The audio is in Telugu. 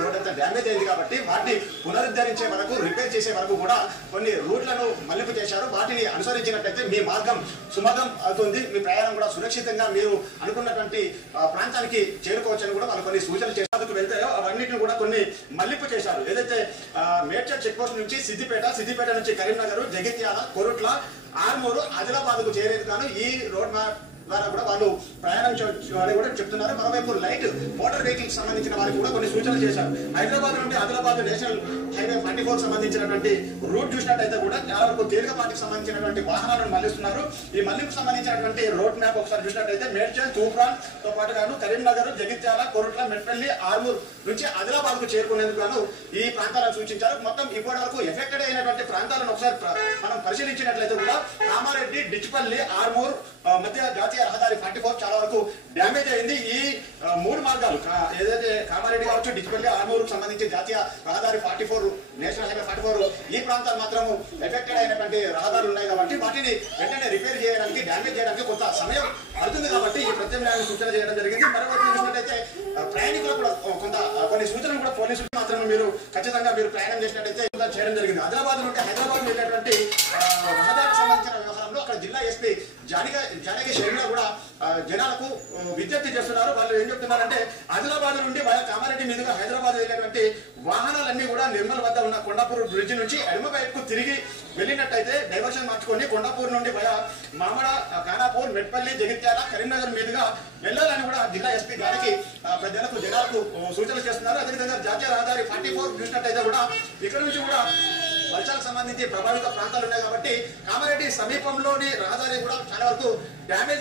రోడ్ అంతా డ్యామేజ్ అయింది కాబట్టి వాటిని పునరుద్ధరించే వరకు రిపేర్ చేసే వరకు కూడా కొన్ని రూట్లను మళ్లింపు చేశారు. వాటిని అనుసరించినట్లయితే మీ మార్గం సుమగం అవుతుంది, మీ ప్రయాణం కూడా సురక్షితంగా మీరు అనుకున్నటువంటి ప్రాంతానికి చేరుకోవచ్చని కూడా వాళ్ళు కొన్ని సూచనలు చేసేందుకు వెళ్తాయో అవన్నిటిని కూడా కొన్ని మళ్లింపు చేశారు. ఏదైతే మేడ్చల్ చెక్ పోస్ట్ నుంచి సిద్దిపేట నుంచి కరీంనగర్, జగిత్యాల, కొరుట్ల, ఆర్మూరు, ఆదిలాబాద్ కు చేరేది కాను ఈ రోడ్ మ్యాప్ ద్వారా కూడా వాళ్ళు ప్రయాణించాలని కూడా చెప్తున్నారు. మరోవైపు లైట్ మోటార్ వెహికల్స్ సంబంధించిన వారికి కూడా కొన్ని సూచనలు చేశారు. హైదరాబాద్ నుండి ఆదిలాబాద్ నేషనల్ హైవే 44 సంబంధించినటువంటి రూట్ చూసినట్టయితే కూడా చాలా వరకు తేలికపాటికి సంబంధించినటువంటి వాహనాలను మళ్లిస్తున్నారు. ఈ మళ్లింపు సంబంధించినటువంటి రోడ్ మ్యాప్ ఒకసారి చూసినట్టయితే మేడ్చల్, తూప్రాన్ తో పాటు గాను కరీంనగర్, జగిత్యాల, కొరుట్ల, మెట్పల్లి, ఆర్మూర్ నుంచి ఆదిలాబాద్ కు చేరుకునేందుకు గాను ఈ ప్రాంతాలను సూచించారు. మొత్తం ఇప్పటి వరకు ఎఫెక్టెడ్ అయినటువంటి ప్రాంతాలను ఒకసారి మనం పరిశీలించినట్లయితే కూడా కామారెడ్డి, డిచ్పల్లి, ఆర్మూర్ మధ్య జాతీయ రహదారి 44 చాలా వరకు డ్యామేజ్ అయింది. ఈ 3 మార్గాలు ఏదైతే కామారెడ్డి కావచ్చు, డిచ్పల్లి, ఆర్మూర్ సంబంధించి జాతీయ రహదారి 44, నేషనల్ హైవే 44 ఈ ప్రాంతాలు మాత్రం ఎఫెక్టెడ్ అయినటువంటి రహదారులు ఉన్నాయి కాబట్టి వాటిని వెంటనే రిపేర్ చేయడానికి, డ్యామేజ్ చేయడానికి కొంత సమయం పడుతుంది కాబట్టి ఈ ప్రత్యామ్నాయాన్ని సూచన చేయడం జరిగింది. మరోవైపు చూసినట్టయితే ప్రయాణికులకు కూడా కొన్ని సూచనలు కూడా పోలీసులు మాత్రం మీరు ఖచ్చితంగా మీరు ప్రయాణం చేసినట్టయితే చేయడం జరిగింది. ఆదిలాబాద్ నుండి హైదరాబాద్ వెళ్ళేటువంటి రహదారికి సంబంధించిన వ్యవహారంలో అక్కడ జిల్లా ఎస్పీ జానకి షర్మిల కూడా జనాలకు విజ్ఞప్తి చేస్తున్నారు. వాళ్ళు ఏం చెప్తున్నారంటే ఆదిలాబాద్ నుండి కామారెడ్డి మీదుగా హైదరాబాద్ వెళ్ళేటువంటి వాహనాలన్నీ కూడా నిర్మల్ వద్ద ఉన్న కొండాపూర్ బ్రిడ్జ్ నుంచి ఎడమ వైపుకు తిరిగి వెళ్ళినట్టయితే డైవర్షన్ మార్చుకొని కొండాపూర్ నుండి మామడ, ఖానాపూర్, మెట్పల్లి, జగిత్యాల, కరీంనగర్ మీదుగా వెళ్ళాలని కూడా జిల్లా ఎస్పీ గారికి జనాలకు సూచనలు చేస్తున్నారు. అదేవిధంగా జాతీయ రహదారి 44 చూసినట్టయితే కూడా ఇక్కడ నుంచి కూడా వర్షాలకు సంబంధించి ప్రభావిత ప్రాంతాలు ఉన్నాయి కాబట్టి కామారెడ్డి సమీపంలోని రహదారి కూడా చాలా వరకు డ్యామేజ్